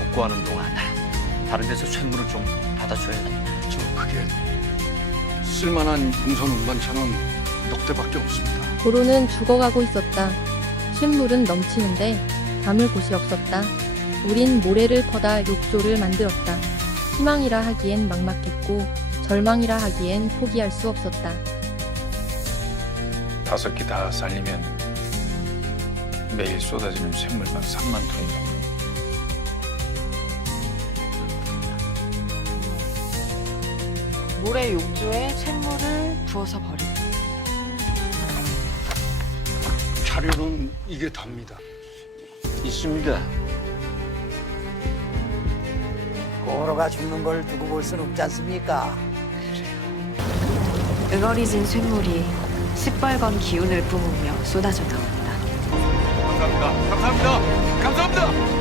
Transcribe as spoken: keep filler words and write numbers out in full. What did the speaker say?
복구하는 동안 다른 데서 쇳물을 좀 받아줘야 돼. 저 그게 쓸만한 공선 운반차는 넉 대밖에 없습니다. 도로는 죽어가고 있었다. 쇳물은 넘치는데 담을 곳이 없었다. 우린 모래를 퍼다 욕조를 만들었다. 희망이라 하기엔 막막했고 절망이라 하기엔 포기할 수 없었다. 다섯 끼 다 살리면 매일 쏟아지는 쇳물만 삼만 톤이다. 모래 욕조에 쇳물을 부어서 버리고. 자료는 이게 답니다. 있습니다. 호로가 죽는 걸 두고 볼 순 없지 않습니까? 응어리진 쇳물이 시뻘건 기운을 뿜으며 쏟아져 나온다. 감사합니다. 감사합니다. 감사합니다.